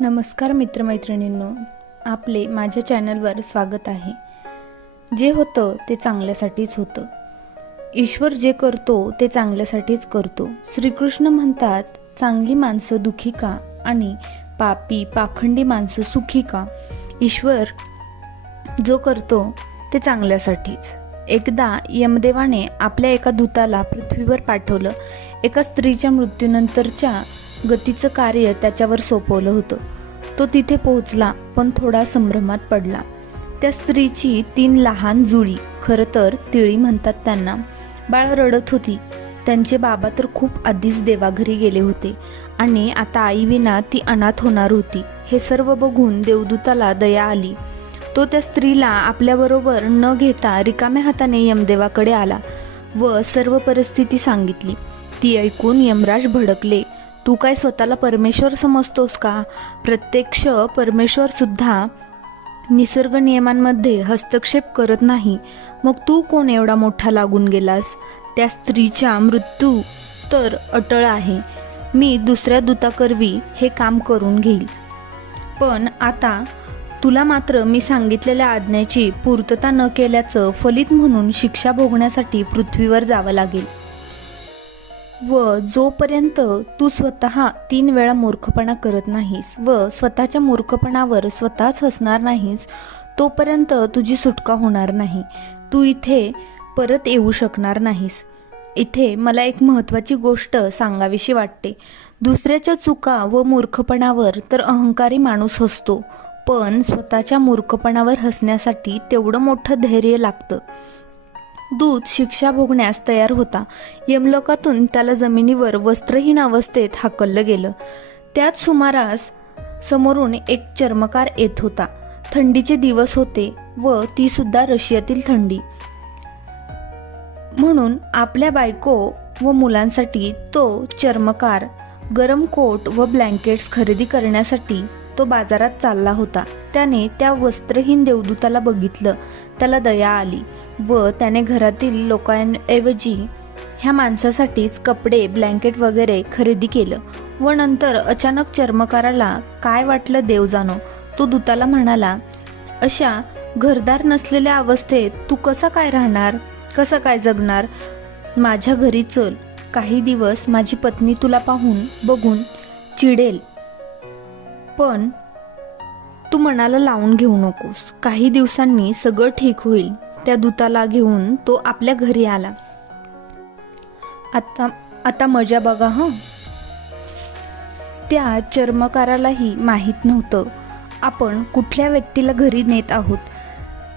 नमस्कार मित्रमैत्रिणींनो, आपले माझ्या चॅनलवर स्वागत आहे. जे होतं ते चांगल्यासाठीच होतं. ईश्वर जे करतो ते चांगल्यासाठीच करतो. श्रीकृष्ण म्हणतात, चांगली माणसं दुखी का आणि पापी पाखंडी माणसं सुखी का? ईश्वर जो करतो ते चांगल्यासाठीच. एकदा यमदेवाने आपल्या एका दूताला पृथ्वीवर पाठवलं. एका स्त्रीच्या मृत्यूनंतरच्या गतीचं कार्य त्याच्यावर सोपवलं होतं. तो तिथे पोहोचला, पण थोडा संभ्रमात पडला. त्या स्त्रीची 3 लहान जुळी, खरं तर तिळी म्हणतात त्यांना, बाळ रडत होती. त्यांचे बाबा तर खूप आधीच देवाघरी गेले होते आणि आता आईविना ती अनाथ होणार होती. हे सर्व बघून देवदूताला दया आली. तो त्या स्त्रीला आपल्याबरोबर न घेता रिकाम्या हाताने यमदेवाकडे आला व सर्व परिस्थिती सांगितली. ती ऐकून यमराज भडकले. तू काय स्वतःला परमेश्वर समजतोस का? प्रत्यक्ष परमेश्वर सुद्धा निसर्ग नियमांमध्ये हस्तक्षेप करत नाही. मग तू कोण एवढा मोठा लागून गेलास? त्या स्त्रीचा मृत्यू तर अटळ आहे. मी दुसऱ्या दूताकरवी हे काम करून घेईल, पण आता तुला मात्र मी सांगितलेल्या आज्ञेची पूर्तता न केल्याचं फलित म्हणून शिक्षा भोगण्यासाठी पृथ्वीवर जावं लागेल. व जोपर्यंत तू स्वतः 3 वेळा मूर्खपणा करत नाहीस व स्वतःच्या मूर्खपणावर स्वतःच हसणार नाहीस, तोपर्यंत तुझी सुटका होणार नाही. तू इथे परत येऊ शकणार नाहीस. इथे मला एक महत्त्वाची गोष्ट सांगावीशी वाटते. दुसऱ्याच्या चुका व मूर्खपणावर तर अहंकारी माणूस हसतो, पण स्वतःच्या मूर्खपणावर हसण्यासाठी तेवढं मोठं धैर्य लागतं. दूत शिक्षा भोगण्यास तयार होता. यमलोकातून त्याला जमिनीवर वस्त्रहीन अवस्थेत हाकललं गेलं. त्याच सुमारास समोरून एक चर्मकार येत होता. थंडीचे दिवस होते व ती सुद्धा रशियातील थंडी. म्हणून आपल्या बायको व मुलांसाठी तो चर्मकार गरम कोट व ब्लँकेट्स खरेदी करण्यासाठी तो बाजारात चालला होता. त्याने त्या वस्त्रहीन देवदूताला बघितलं. त्याला दया आली व त्याने घरातील लोकांऐवजी ह्या माणसासाठीच कपडे, ब्लँकेट वगैरे खरेदी केलं. व नंतर अचानक चर्मकाराला काय वाटलं देव जाणो. तो दूताला म्हणाला, अशा घरदार नसलेल्या अवस्थेत तू कसा काय राहणार, कसा काय जगणार? माझ्या घरी चल. काही दिवस माझी पत्नी तुला बघून चिडेल, पण तू मनाला लावून घेऊ नकोस. काही दिवसांनी सगळं ठीक होईल. त्या दूताला घेऊन तो आपल्या घरी आला. आता मजा बघा हं. त्या चर्मकारालाही माहीत नव्हतं आपण कुठल्या व्यक्तीला घरी नेत आहोत.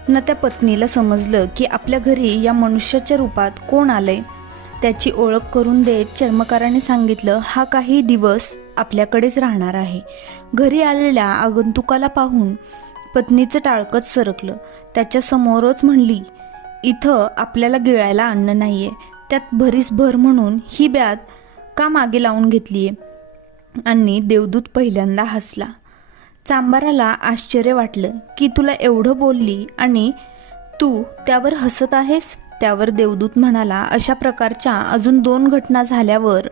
न त्या पत्नीला समजलं की आपल्या घरी या मनुष्याच्या रूपात कोण आलंय. त्याची ओळख करून देत चर्मकाराने सांगितलं, हा काही दिवस आपल्याकडेच राहणार आहे. घरी आलेल्या आगंतुकाला पाहून पत्नीचं टाळकंच सरकलं. त्याच्या समोरच म्हणली, इथं आपल्याला गिळायला अन्न नाहीये, त्यात भरीस भर म्हणून ही ब्याद का मागे लावून घेतलीये? आणि देवदूत पहिल्यांदा हसला. चांबाराला आश्चर्य वाटलं की तुला एवढं बोलली आणि तू त्यावर हसत आहेस. त्यावर देवदूत म्हणाला, अशा प्रकारच्या अजून 2 घटना झाल्यावर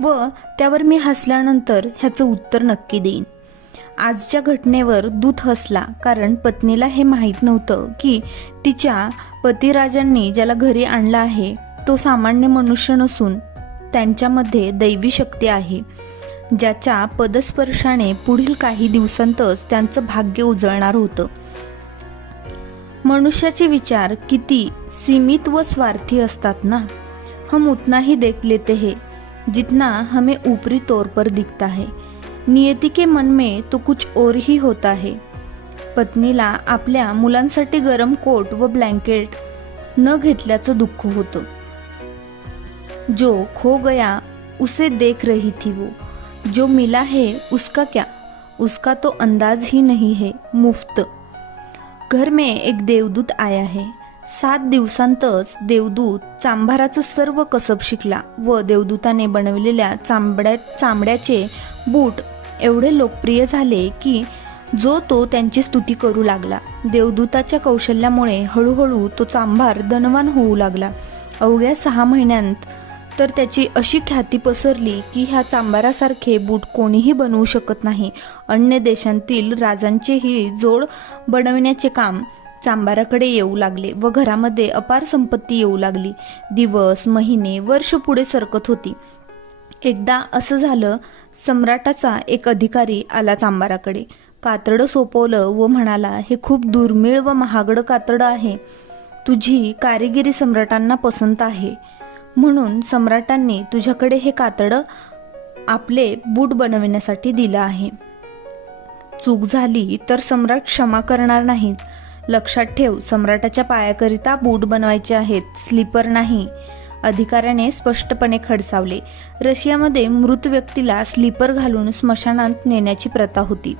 व त्यावर मी हसल्यानंतर ह्याचं उत्तर नक्की देईन. आजच्या घटनेवर दूत हसला, कारण पत्नीला हे माहीत नव्हतं की तिच्या पतिराजांनी ज्याला घरी आणलं आहे तो सामान्य मनुष्य नसून त्यांच्यामध्ये दैवी शक्ती आहे, ज्याच्या पदस्पर्शाने पुढील काही दिवसांतच त्यांचं भाग्य उजळणार होतं. मनुष्याचे विचार किती सीमित व स्वार्थी असतात ना. हम उतना ही देख लेते हैं जितना हमें ऊपरी तौर पर दिखता है. नियति के मन में तो कुछ और ही होता है. पत्नीला आपल्या मुलांसाठी गरम कोट व ब्लँकेट न घेतल्याचं दुःख होतं. जो खो गया उसे देख रही थी वो, जो मिला है उसका क्या, उसका तो अंदाज ही नहीं है. मुफ्त. घर में एक देवदूत आया है. 7 दिवसांतच देवदूत चांभाराचं सर्व कसब शिकला व देवदूताने बनवलेल्या चांबड्याचे बूट एवढे लोकप्रिय झाले की जो तो त्यांची स्तुती करू लागला. देवदूताच्या कौशल्यामुळे हळूहळू तो चांभार धनवान होऊ लागला. अवघ्या 6 महिन्यांत तर त्याची अशी ख्याती पसरली की ह्या चांभारासारखे बूट कोणीही बनवू शकत नाही. अन्य देशांतील राजांचेही जोड बनविण्याचे काम चांभाराकडे येऊ लागले व घरामध्ये अपार संपत्ती येऊ लागली. दिवस, महिने, वर्ष पुढे सरकत होती. एकदा असं झालं, सम्राटाचा एक अधिकारी आला चांभाराकडे. कातडं सोपवलं व म्हणाला, हे खूप दुर्मिळ व महागडं कातडं आहे. तुझी कारिगिरी सम्राटांना पसंत आहे, म्हणून सम्राटांनी तुझ्याकडे हे कातडं आपले बूट बनविण्यासाठी दिलं आहे. चूक झाली तर सम्राट क्षमा करणार नाहीत. लक्षात ठेव, सम्राटाच्या पायाकरिता बूट बनवायचे आहेत, स्लीपर नाही. अधिकाऱ्याने स्पष्टपणे खडसावले. रशियामध्ये मृत व्यक्तीला स्लीपर घालून स्मशानात नेण्याची प्रथा होती.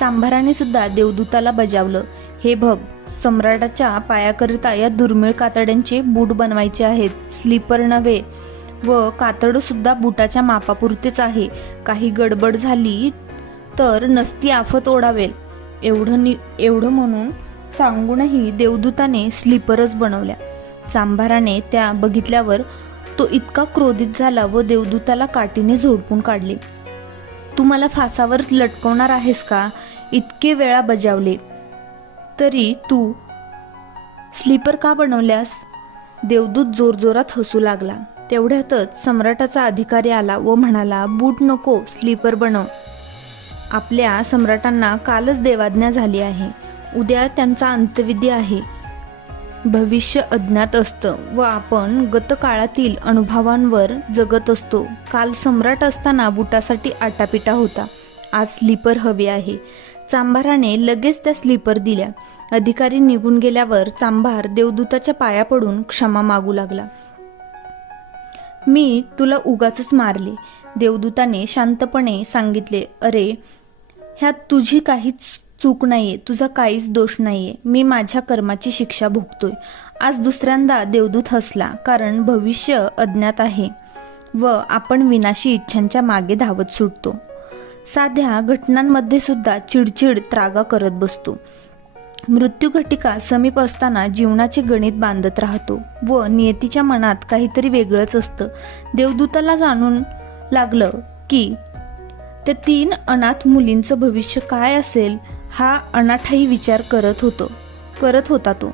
चांभाराने सुद्धा देवदूताला बजावलं, हे बघ, सम्राटाच्या पायाकरिता या दुर्मिळ कातड्यांचे बूट बनवायचे आहेत, स्लीपर नव्हे. व कातडं सुद्धा बुटाच्या मापापुरतेच आहे. काही गडबड झाली तर नसती आफत ओढावेल. एवढं म्हणून सांगूनही देवदूताने स्लीपरच बनवल्या. चांभाराने त्या बघितल्यावर तो इतका क्रोधित झाला व देवदूताला काठीने झोडपून काढले. तू मला फासावर लटकवणार आहेस का? इतके वेळा बजावले तरी तू स्लीपर का बनवल्यास? देवदूत जोरजोरात हसू लागला. तेवढ्यातच सम्राटाचा अधिकारी आला व म्हणाला, बूट नको, स्लीपर बनव. आपल्या सम्राटांना कालच देवाज्ञा झाली आहे. उद्या त्यांचा अंत्यविधी आहे. भविष्य अज्ञात असतं व आपण गतकाळातील अनुभवांवर जगत असतो. काल सम्राट असताना बुटासाठी आटापिटा होता, आज स्लीपर हवे आहे. चांभाराने लगेच त्या स्लीपर दिल्या. अधिकारी निघून गेल्यावर चांभार देवदूताच्या पाया पडून क्षमा मागू लागला. मी तुला उगाचच मारले, देवदूताने शांतपणे सांगितले. अरे, ह्यात तुझी काहीच चूक नाहीये, तुझा काहीच दोष नाहीये. मी माझ्या कर्माची शिक्षा भोगतोय. आज दुसऱ्यांदा देवदूत हसला, कारण भविष्य अज्ञात आहे व आपण विनाशी इच्छांच्या मागे धावत सुटतो. साध्या घटनांमध्ये सुद्धा चिडचिड त्रागा करत बसतो. मृत्यू घटिका समीप असताना जीवनाचे गणित बांधत राहतो व नियतीच्या मनात काहीतरी वेगळंच असतं. देवदूताला जाणून लागलं की त्या 3 अनाथ मुलींचं भविष्य काय असेल हा अनाठाई विचार करत होता तो.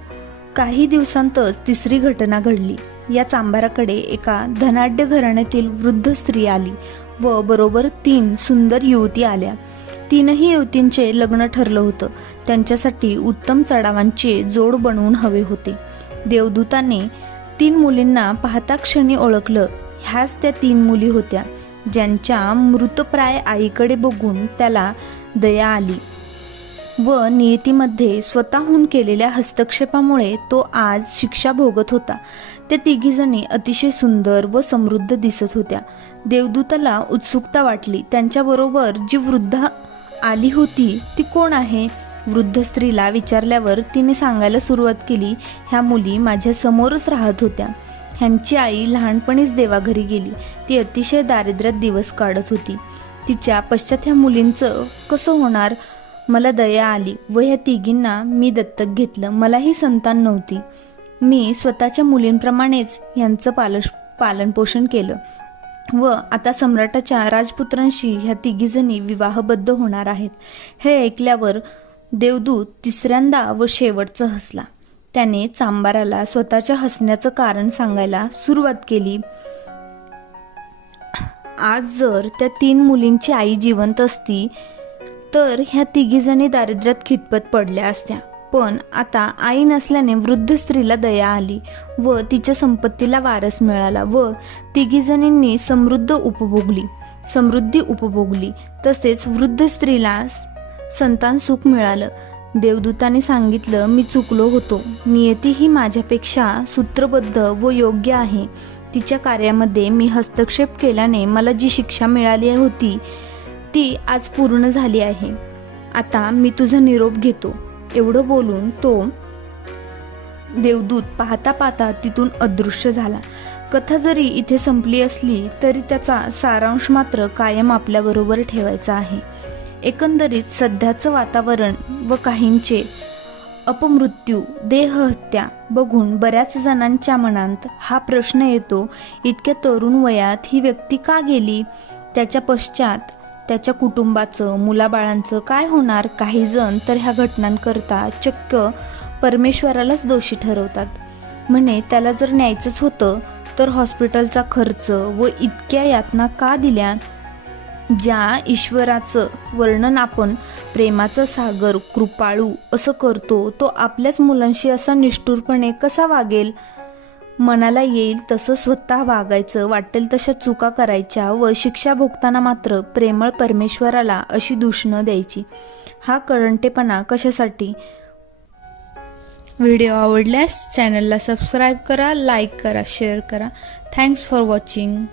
काही दिवसांतच तिसरी घटना घडली. या चांभाराकडे एका धनाढ्य घराण्यातील वृद्ध स्त्री आली व बरोबर 3 सुंदर युवती आल्या. 3ही युवतींचे लग्न ठरलं होतं. त्यांच्यासाठी उत्तम चढावांचे जोड बनवून हवे होते. देवदूताने 3 मुलींना पाहता क्षणी ओळखलं. ह्याच त्या 3 मुली होत्या ज्यांच्या मृतप्राय आईकडे बघून त्याला दया आली व नियतीमध्ये स्वतःहून केलेल्या हस्तक्षेपामुळे तो आज शिक्षा भोगत होता. त्या 3घी जणी अतिशय सुंदर व समृद्ध दिसत होत्या. देवदूताला उत्सुकता वाटली. त्यांच्याबरोबर जी वृद्ध आली होती ती कोण आहे? वृद्ध स्त्रीला विचारल्यावर तिने सांगायला सुरुवात केली, ह्या मुली माझ्या समोरच राहत होत्या. ह्यांची आई लहानपणीच देवाघरी गेली. ती अतिशय दारिद्र्यात दिवस काढत होती. तिच्या पश्चात ह्या मुलींचं कसं होणार? मला दया आली व ह्या 3घींना मी दत्तक घेतलं. मलाही संतान नव्हती. मी स्वतःच्या मुलींप्रमाणेच यांचं पालनपोषण केलं व आता सम्राटाच्या राजपुत्रांशी ह्या 3घी जणी विवाहबद्ध होणार आहेत. हे ऐकल्यावर देवदूत तिसऱ्यांदा व शेवटचं हसला. त्याने चांभाराला स्वतःच्या हसण्याचं कारण सांगायला सुरुवात केली. आज जर त्या 3 मुलींची आई जिवंत असती तर ह्या 3घी जणी दारिद्र्यात खितपत पडल्या असत्या. पण आता आई नसल्याने वृद्ध स्त्रीला दया आली व तिच्या संपत्तीला वारस मिळाला व 3घी जणींनी समृद्धी उपभोगली. तसेच वृद्ध स्त्रीला संतान सुख मिळालं. देवदूताने सांगितलं, मी चुकलो होतो. नियती ही माझ्यापेक्षा सूत्रबद्ध व योग्य आहे. तिच्या कार्यामध्ये मी हस्तक्षेप केल्याने मला जी शिक्षा मिळाली होती ती आज पूर्ण झाली आहे. आता मी तुझा निरोप घेतो. एवढं बोलून तो देवदूत पाहता पाहता तिथून अदृश्य झाला. कथा जरी इथे संपली असली तरी त्याचा सारांश मात्र कायम आपल्याबरोबर ठेवायचा आहे. एकंदरीत सध्याचं वातावरण व काहींचे अपमृत्यू, देहहत्या बघून बऱ्याच जणांच्या मनात हा प्रश्न येतो, इतक्या तरुण वयात ही व्यक्ती का गेली? त्याच्या पश्चात त्याच्या कुटुंबाचं, मुलाबाळांचं काय होणार? काही जण तर ह्या घटनांकरता चक्क परमेश्वरालाच दोषी ठरवतात. म्हणे त्याला जर न्यायचंच होतं तर हॉस्पिटलचा खर्च व इतक्या यातना का दिल्या? ज्या ईश्वराचं वर्णन आपण प्रेमाचा सागर, कृपाळू असं करतो, तो आपल्याच मुलांशी असा निष्ठुरपणे कसा वागेल? मनाला येईल तसं स्वतः वागायचं, वाटेल तशा चुका करायच्या व शिक्षा भोगताना मात्र प्रेमळ परमेश्वराला अशी दूषणं द्यायची. हा करंटेपणा कशासाठी? व्हिडिओ आवडल्यास चॅनलला सबस्क्राईब करा, लाईक करा, शेअर करा. Thanks for watching.